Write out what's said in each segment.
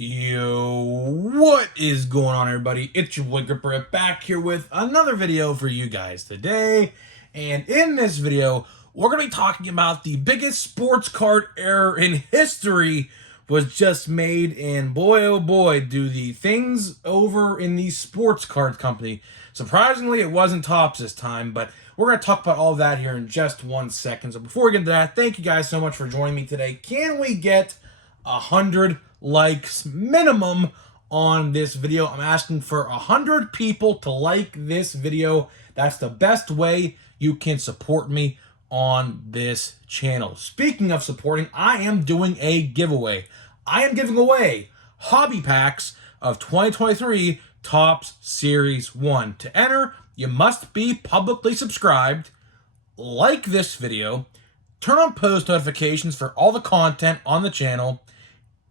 Yo, what is going on, everybody? It's your boy Gripper back here with another video for you guys today. And in this video, we're going to be talking about the biggest sports card error in history was just made. And boy, oh boy, do the things over in the sports card company. Surprisingly, it wasn't Topps this time, but we're going to talk about all of that here in just 1 second. So before we get into that, thank you guys so much for joining me today. Can we get 100 likes minimum on this video? I'm asking for 100 people to like this video. That's the best way you can support me on this channel. Speaking of supporting, I am doing a giveaway. I am giving away hobby packs of 2023 Topps Series 1. To enter, you must be publicly subscribed, like this video, turn on post notifications for all the content on the channel,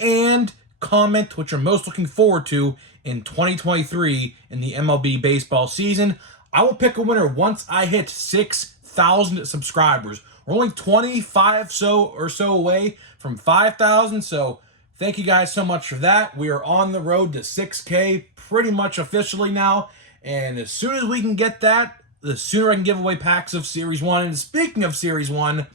and comment what you're most looking forward to in 2023 in the MLB baseball season. I will pick a winner once I hit 6,000 subscribers. We're only 25 or so away from 5,000, so thank you guys so much for that. We are on the road to 6K pretty much officially now, and as soon as we can get that, the sooner I can give away packs of Series 1. And speaking of Series 1,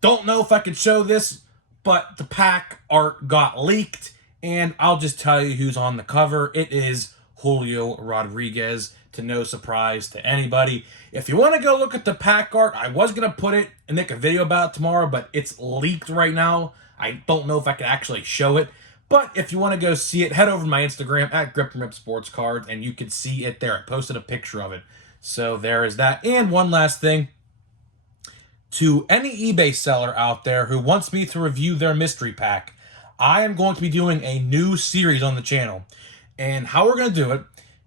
don't know if I could show this, but the pack art got leaked, and I'll just tell you who's on the cover. It is Julio Rodriguez, to no surprise to anybody. If you want to go look at the pack art, I was going to put it and make a video about it tomorrow, but it's leaked right now. I don't know if I can actually show it, but if you want to go see it, head over to my Instagram at GripandRipSportsCards, and you can see it there. I posted a picture of it. So there is that. And one last thing. To any eBay seller out there who wants me to review their mystery pack, I am going to be doing a new series on the channel. And how we're going to do it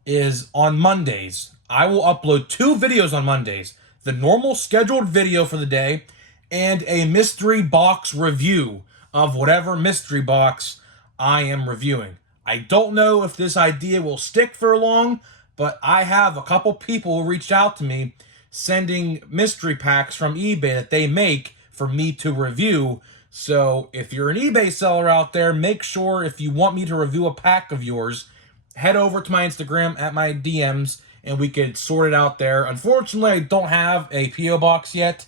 is on Mondays. I will upload 2 videos on Mondays. The normal scheduled video for the day and a mystery box review of whatever mystery box I am reviewing. I don't know if this idea will stick for long, but I have a couple people who reached out to me sending mystery packs from eBay that they make for me to review. So if you're an eBay seller out there, make sure if you want me to review a pack of yours, head over to my Instagram at my DMs and we could sort it out there. Unfortunately, I don't have a P.O. box yet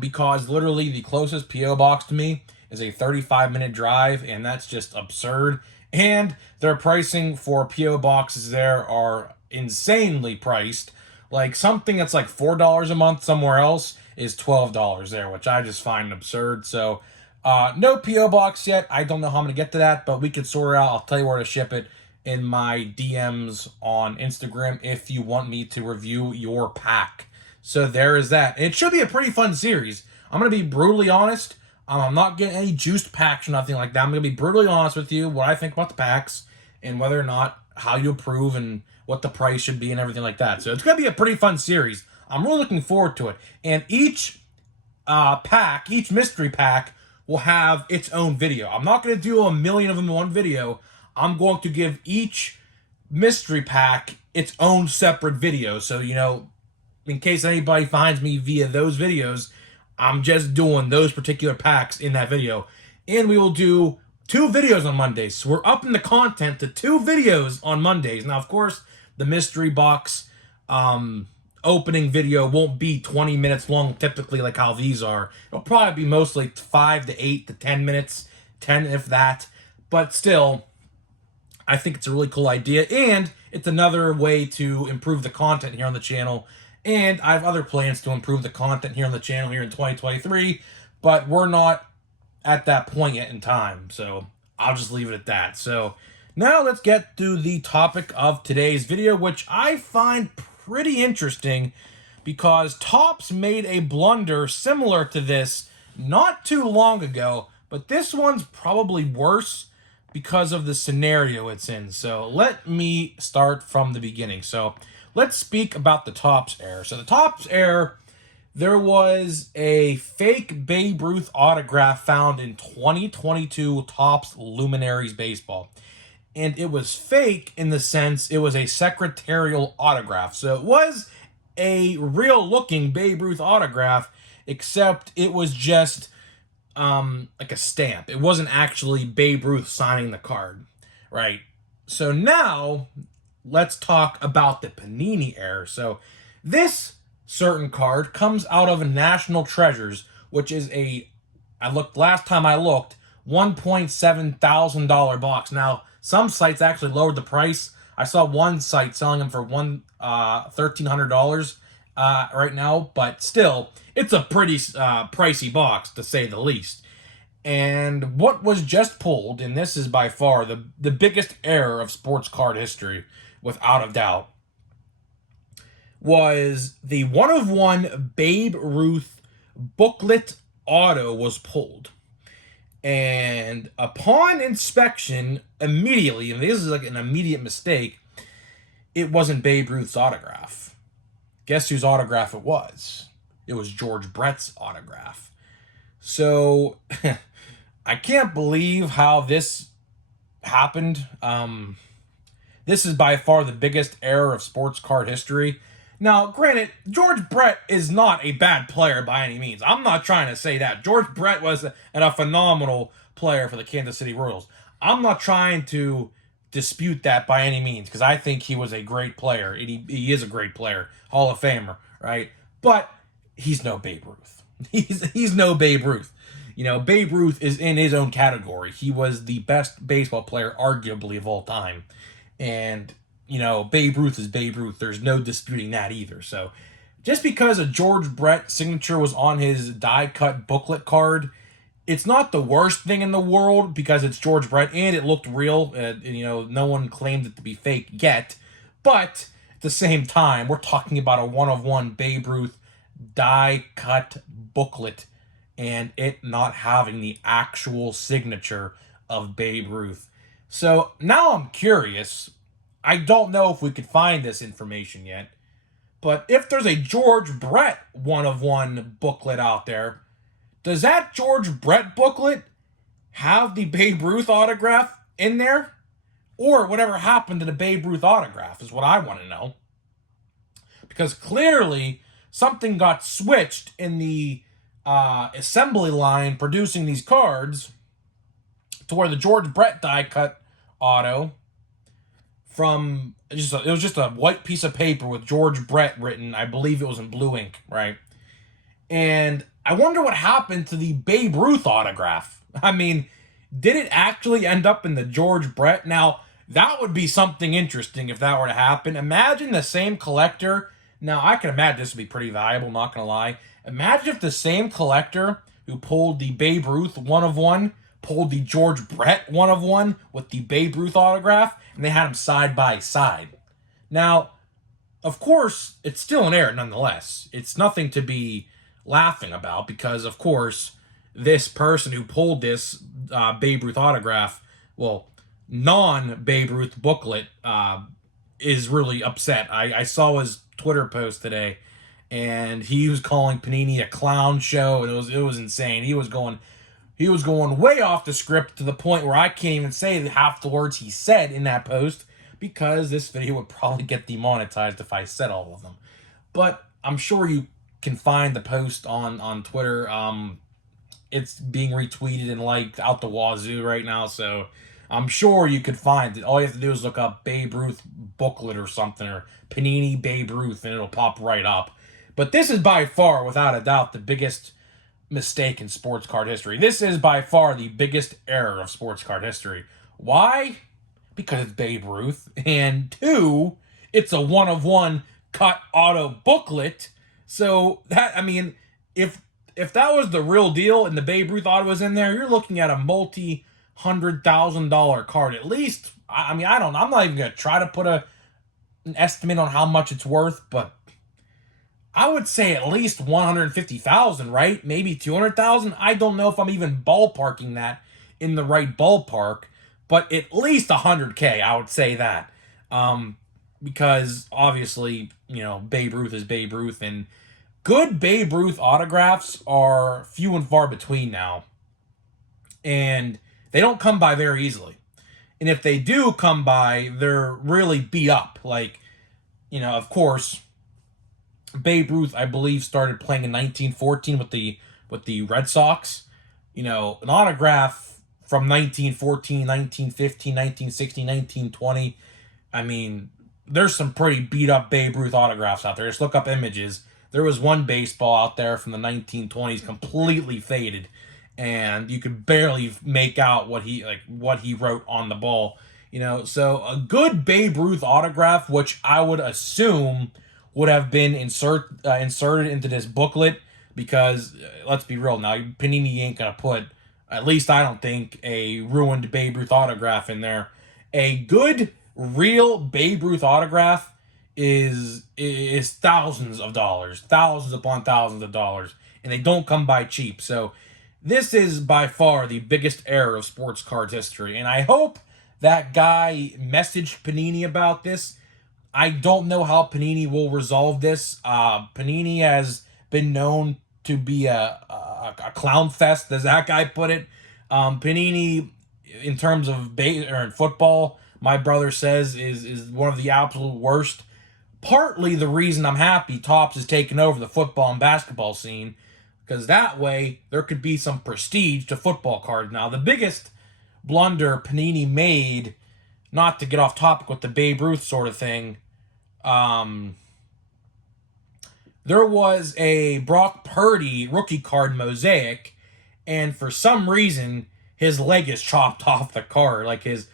because literally the closest P.O. box to me is a 35-minute drive, and that's just absurd. And their pricing for P.O. boxes there are insanely priced. Like something that's like $4 a month somewhere else is $12 there, which I just find absurd. So no P.O. box yet. I don't know how I'm going to get to that, but we can sort it out. I'll tell you where to ship it in my DMs on Instagram if you want me to review your pack. So there is that. It should be a pretty fun series. I'm going to be brutally honest. I'm not getting any juiced packs or nothing like that. I'm going to be brutally honest with you what I think about the packs and whether or not how you approve and what the price should be and everything like that. So it's going to be a pretty fun series. I'm really looking forward to it. And each pack, each mystery pack, will have its own video. I'm not going to do a million of them in one video. I'm going to give each mystery pack its own separate video. So, you know, in case anybody finds me via those videos, I'm just doing those particular packs in that video. And we will do 2 videos on Mondays. So we're upping the content to 2 videos on Mondays. Now, of course, the mystery box opening video won't be 20 minutes long typically like how these are. It'll probably be mostly 5 to 8 to 10 minutes, 10 if that. But still, I think it's a really cool idea, and it's another way to improve the content here on the channel. And I have other plans to improve the content here on the channel here in 2023, but we're not at that point yet in time, so I'll just leave it at that. So now let's get to the topic of today's video, which I find pretty interesting because Topps made a blunder similar to this not too long ago, but this one's probably worse because of the scenario it's in. So let me start from the beginning. So let's speak about the Topps error. So the Topps error, there was a fake Babe Ruth autograph found in 2022 Topps Luminaries Baseball. And it was fake in the sense it was a secretarial autograph. So it was a real-looking Babe Ruth autograph, except it was just like a stamp. It wasn't actually Babe Ruth signing the card. right? So now let's talk about the Panini era. So this certain card comes out of National Treasures, which is I looked last time I looked, $1,700 box. Now some sites actually lowered the price. I saw one site selling them for $1,300 right now, but still, it's a pretty pricey box to say the least. And what was just pulled, and this is by far the biggest error of sports card history, without a doubt, was the 1/1 Babe Ruth booklet auto was pulled. And upon inspection, immediately, and this is like an immediate mistake, it wasn't Babe Ruth's autograph. Guess whose autograph it was? It was George Brett's autograph. So I can't believe how this happened. This is by far the biggest error of sports card history. Now, granted, George Brett is not a bad player by any means. I'm not trying to say that. George Brett was a phenomenal player for the Kansas City Royals. I'm not trying to dispute that by any means, because I think he was a great player. He is a great player, Hall of Famer, right? But he's no Babe Ruth. He's no Babe Ruth. You know, Babe Ruth is in his own category. He was the best baseball player, arguably, of all time. And, you know, Babe Ruth is Babe Ruth. There's no disputing that either. So, just because a George Brett signature was on his die-cut booklet card, it's not the worst thing in the world because it's George Brett and it looked real. And, you know, no one claimed it to be fake yet. But at the same time, we're talking about a 1/1 Babe Ruth die-cut booklet and it not having the actual signature of Babe Ruth. So now I'm curious. I don't know if we could find this information yet, but if there's a George Brett 1/1 booklet out there, does that George Brett booklet have the Babe Ruth autograph in there? Or whatever happened to the Babe Ruth autograph is what I want to know. Because clearly something got switched in the assembly line producing these cards to where the George Brett die cut auto from it was just a white piece of paper with George Brett written. I believe it was in blue ink, right? And I wonder what happened to the Babe Ruth autograph. I mean, did it actually end up in the George Brett? Now, that would be something interesting if that were to happen. Imagine the same collector. Now, I can imagine this would be pretty valuable, not going to lie. Imagine if the same collector who pulled the Babe Ruth 1/1 pulled the George Brett 1/1 with the Babe Ruth autograph, and they had them side by side. Now, of course, it's still an error nonetheless. It's nothing to be laughing about because, of course, this person who pulled this Babe Ruth autograph, well, non-Babe Ruth booklet, is really upset. I saw his Twitter post today, and he was calling Panini a clown show, and it was insane. He was going way off the script to the point where I can't even say half the words he said in that post because this video would probably get demonetized if I said all of them. But I'm sure you can find the post on Twitter. It's being retweeted and liked out the wazoo right now, so I'm sure you could find it. All you have to do is look up Babe Ruth booklet or something, or Panini Babe Ruth, and it'll pop right up. But this is by far, without a doubt, the biggest mistake in sports card history. This is by far the biggest error of sports card history. Why? Because it's Babe Ruth. And two, it's a 1/1 cut auto booklet. So that, I mean, if that was the real deal and the Babe Ruth auto was in there, you're looking at a multi-$100,000 card at least. I mean, I'm not even going to try to put an estimate on how much it's worth, but I would say at least 150,000, right? Maybe 200,000. I don't know if I'm even ballparking that in the right ballpark, but at least 100K, I would say that. Because obviously, you know, Babe Ruth is Babe Ruth, and good Babe Ruth autographs are few and far between now. And they don't come by very easily. And if they do come by, they're really beat up. Like, you know, of course, Babe Ruth, I believe, started playing in 1914 with the Red Sox. You know, an autograph from 1914, 1915, 1916, 1920. I mean, there's some pretty beat up Babe Ruth autographs out there. Just look up images. There was one baseball out there from the 1920s completely faded, and you could barely make out what he wrote on the ball. So a good Babe Ruth autograph, which I would assume would have been inserted into this booklet, because let's be real now, Panini ain't gonna put, at least I don't think, a ruined Babe Ruth autograph in there. A good real Babe Ruth autograph is thousands of dollars, thousands upon thousands of dollars, and they don't come by cheap. So this is by far the biggest error of sports cards history, and I hope that guy messaged Panini about this. I don't know how Panini will resolve this. Panini has been known to be a clown fest, as that guy put it. Panini, in terms of in football, my brother says is one of the absolute worst. Partly the reason I'm happy Topps is taking over the football and basketball scene, because that way there could be some prestige to football cards. Now, the biggest blunder Panini made, not to get off topic with the Babe Ruth sort of thing, there was a Brock Purdy rookie card mosaic, and for some reason his leg is chopped off the card, like his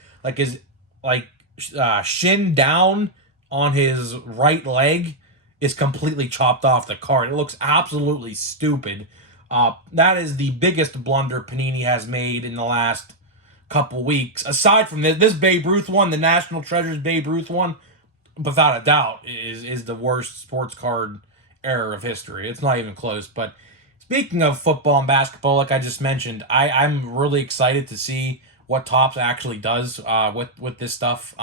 shin down on his right leg is completely chopped off the card. It looks absolutely stupid. That is the biggest blunder Panini has made in the last couple weeks. Aside from this Babe Ruth one, the National Treasures Babe Ruth one, without a doubt, is the worst sports card error of history. It's not even close. But speaking of football and basketball, like I just mentioned, I'm really excited to see what Topps actually does with this stuff.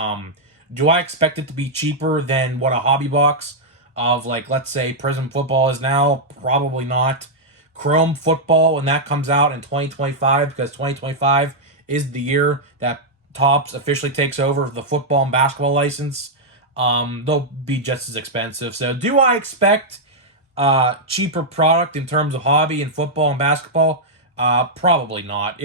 Do I expect it to be cheaper than what a hobby box of, like, let's say Prism Football is now? Probably not. Chrome Football, when that comes out in 2025, because 2025 is the year that Topps officially takes over the football and basketball license, they'll be just as expensive. So do I expect cheaper product in terms of hobby and football and basketball? Probably not.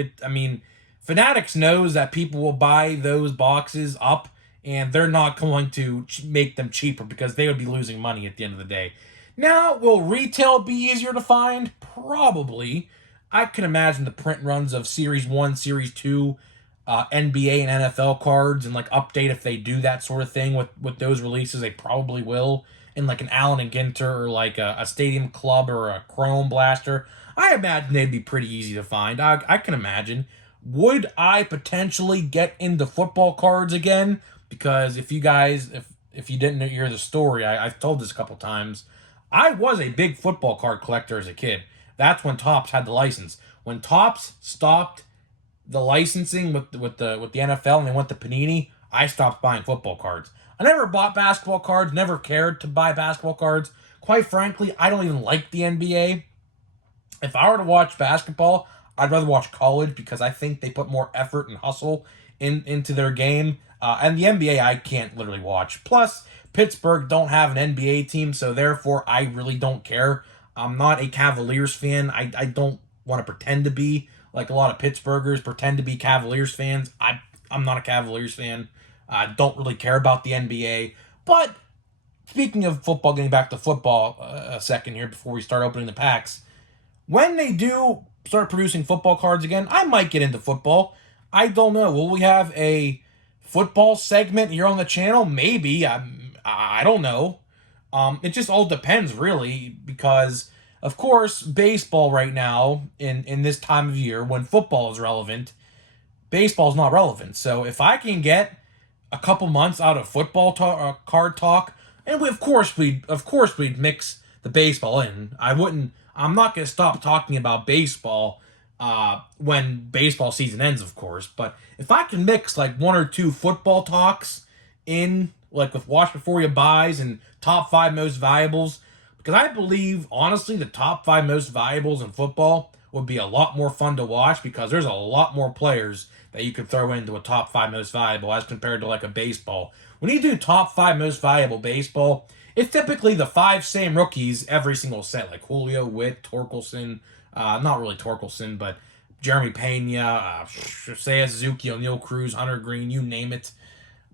Fanatics knows that people will buy those boxes up, and they're not going to make them cheaper because they would be losing money at the end of the day. Now, will retail be easier to find? Probably. I can imagine the print runs of Series 1, Series 2, NBA and NFL cards, and like update if they do that sort of thing with those releases. They probably will. In like an Allen and Ginter, or like a Stadium Club, or a Chrome Blaster, I imagine they'd be pretty easy to find. I can imagine. Would I potentially get into football cards again? Because if you didn't hear the story, I've told this a couple times. I was a big football card collector as a kid. That's when Topps had the license. When Topps stopped the licensing with the NFL and they went to Panini, I stopped buying football cards. I never bought basketball cards, never cared to buy basketball cards. Quite frankly, I don't even like the NBA. If I were to watch basketball, I'd rather watch college, because I think they put more effort and hustle into their game. And the NBA, I can't literally watch. Plus, Pittsburgh don't have an NBA team, so therefore I really don't care. I'm not a Cavaliers fan. I don't want to pretend to be, like a lot of Pittsburghers pretend to be Cavaliers fans. I'm not a Cavaliers fan. I don't really care about the NBA. But speaking of football, getting back to football a second here before we start opening the packs, when they do start producing football cards again, I might get into football. I don't know. Will we have a football segment here on the channel? Maybe. I don't know. It just all depends, really, because, of course, baseball right now, in this time of year, when football is relevant, baseball is not relevant. So if I can get a couple months out of football card talk, and of course we'd mix the baseball in. I'm not going to stop talking about baseball when baseball season ends, of course. But if I can mix like one or two football talks in, like with Watch Before You Buys and top 5 most valuables, because I believe, honestly, the top 5 most valuables in football would be a lot more fun to watch, because there's a lot more players that you could throw into a top 5 most valuable as compared to like a baseball. When you do top 5 most valuable baseball, it's typically the 5 same rookies every single set, like Julio, Witt, Torkelson, not really Torkelson, but Jeremy Pena, Seiya Suzuki, O'Neal Cruz, Hunter Green, you name it,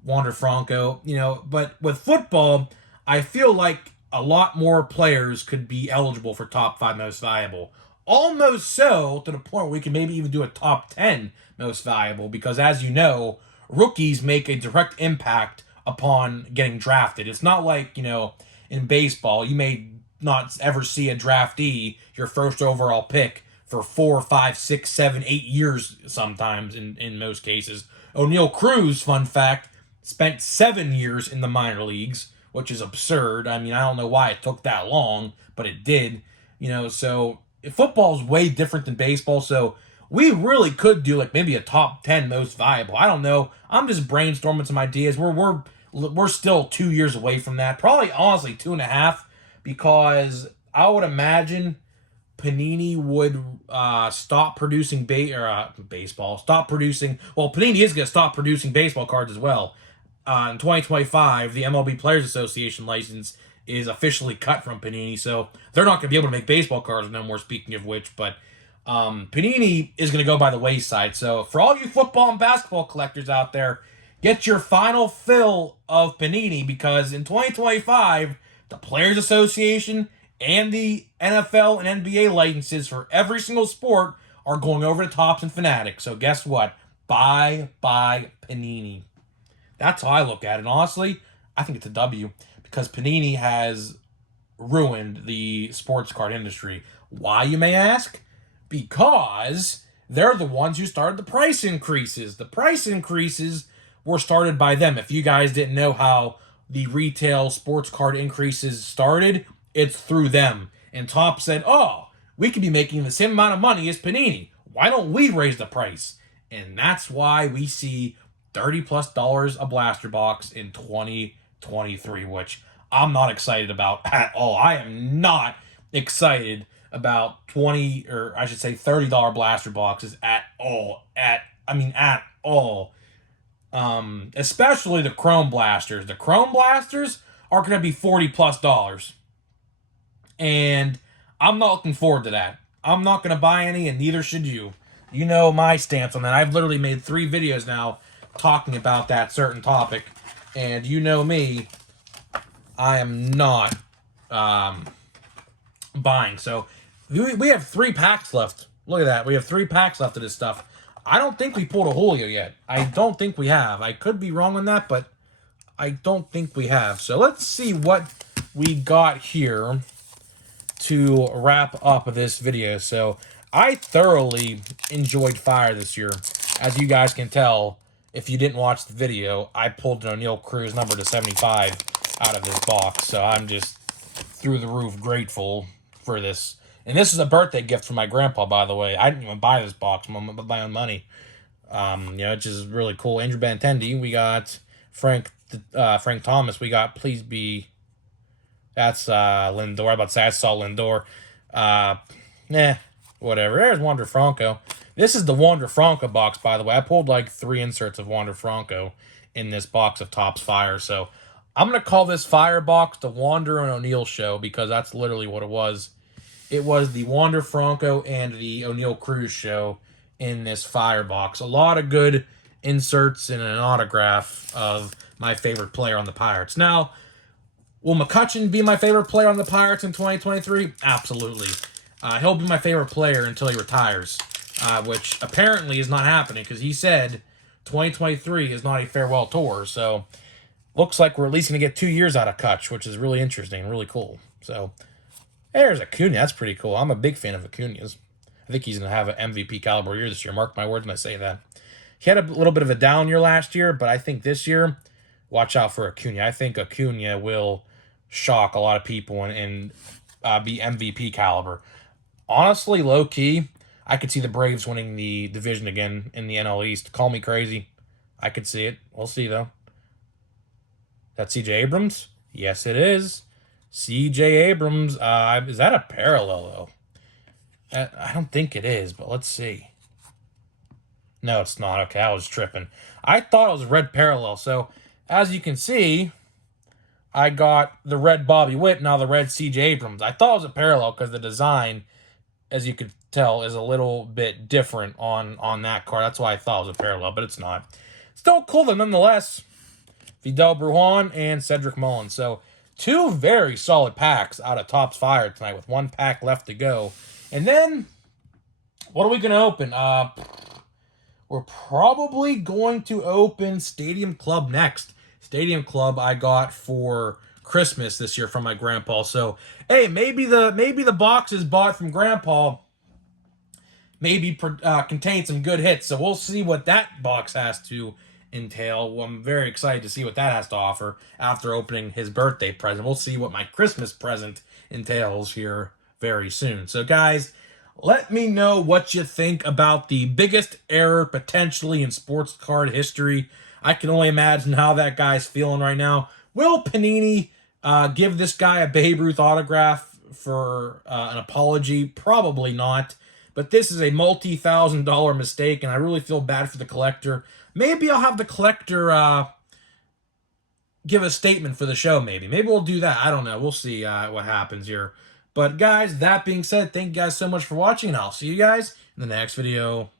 Wander Franco, But with football, I feel like a lot more players could be eligible for top 5 most valuable. Almost so to the point where we can maybe even do a top 10 most valuable because, as you know, rookies make a direct impact upon getting drafted. It's not like, in baseball, you may not ever see a draftee, your first overall pick, for 4, 5, 6, 7, 8 years sometimes in most cases. O'Neal Cruz, fun fact, spent 7 years in the minor leagues, which is absurd. I mean, I don't know why it took that long, but it did. So football is way different than baseball. So we really could do like maybe a top 10 most valuable. I don't know. I'm just brainstorming some ideas. We're still 2 years away from that. Probably honestly 2.5, because I would imagine Panini would stop producing baseball. Stop producing. Well, Panini is going to stop producing baseball cards as well. In 2025, the MLB Players Association license is officially cut from Panini, so they're not going to be able to make baseball cards no more, speaking of which, but Panini is going to go by the wayside. So for all you football and basketball collectors out there, get your final fill of Panini, because in 2025, the Players Association and the NFL and NBA licenses for every single sport are going over to Topps and Fanatic. So guess what? Bye Panini. That's how I look at it. Honestly, I think it's a W, because Panini has ruined the sports card industry. Why, you may ask? Because they're the ones who started the price increases. The price increases were started by them. If you guys didn't know how the retail sports card increases started, it's through them. And Topps said, oh, we could be making the same amount of money as Panini. Why don't we raise the price? And that's why we see $30+ a blaster box in 2023, which I'm not excited about at all. I am not excited about $30 blaster boxes at all. At all. Especially the Chrome blasters. The Chrome blasters are going to be $40+. And I'm not looking forward to that. I'm not going to buy any, and neither should you. You know my stance on that. I've literally made 3 videos now talking about that certain topic. And you know me, I am not buying. So we have 3 packs left. Look at that. We have 3 packs left of this stuff. I don't think we pulled a Julio yet. I don't think we have. I could be wrong on that, but I don't think we have. So let's see what we got here to wrap up this video. So I thoroughly enjoyed Fire this year. As you guys can tell, if you didn't watch the video, I pulled an O'Neal Cruz number to 75 out of this box. So I'm just through the roof grateful for this. And this is a birthday gift from my grandpa, by the way. I didn't even buy this box with my own money. It's just really cool. Andrew Benintendi. We got Frank Thomas. We got Please Be. That's Lindor. I'm about to say I saw Lindor. Whatever. There's Wander Franco. This is the Wander Franco box, by the way. I pulled like 3 inserts of Wander Franco in this box of Topps Fire. So I'm going to call this Fire box the Wander and O'Neal show, because that's literally what it was. It was the Wander Franco and the O'Neal Cruz show in this Fire box. A lot of good inserts and an autograph of my favorite player on the Pirates. Now, will McCutchen be my favorite player on the Pirates in 2023? Absolutely. He'll be my favorite player until he retires, which apparently is not happening, because he said 2023 is not a farewell tour. So looks like we're at least going to get 2 years out of Kutch, which is really interesting, really cool. So there's Acuna. That's pretty cool. I'm a big fan of Acuna's. I think he's going to have an MVP caliber year this year. Mark my words when I say that. He had a little bit of a down year last year, but I think this year, watch out for Acuna. I think Acuna will shock a lot of people and be MVP caliber. Honestly, low-key, I could see the Braves winning the division again in the NL East. Call me crazy. I could see it. We'll see, though. That's C.J. Abrams? Yes, it is. C.J. Abrams. Is that a parallel, though? I don't think it is, but let's see. No, it's not. Okay, I was tripping. I thought it was red parallel. So, as you can see, I got the red Bobby Witt, now the red C.J. Abrams. I thought it was a parallel because the design, as you could tell is a little bit different on that card. That's why I thought it was a parallel, but it's not. Still cool though, nonetheless. Vidal Brujan and Cedric Mullins. So 2 very solid packs out of Topps Fire tonight with 1 pack left to go. And then, what are we going to open? We're probably going to open Stadium Club next. Stadium Club I got for Christmas this year from my grandpa. So, hey, maybe the boxes bought from grandpa maybe contain some good hits. So we'll see what that box has to entail. Well, I'm very excited to see what that has to offer after opening his birthday present. We'll see what my Christmas present entails here very soon. So guys, let me know what you think about the biggest error potentially in sports card history. I can only imagine how that guy's feeling right now. Will Panini give this guy a Babe Ruth autograph for an apology? Probably not. But this is a multi-$1,000 mistake, and I really feel bad for the collector. Maybe I'll have the collector give a statement for the show, maybe. Maybe we'll do that. I don't know. We'll see what happens here. But, guys, that being said, thank you guys so much for watching, and I'll see you guys in the next video.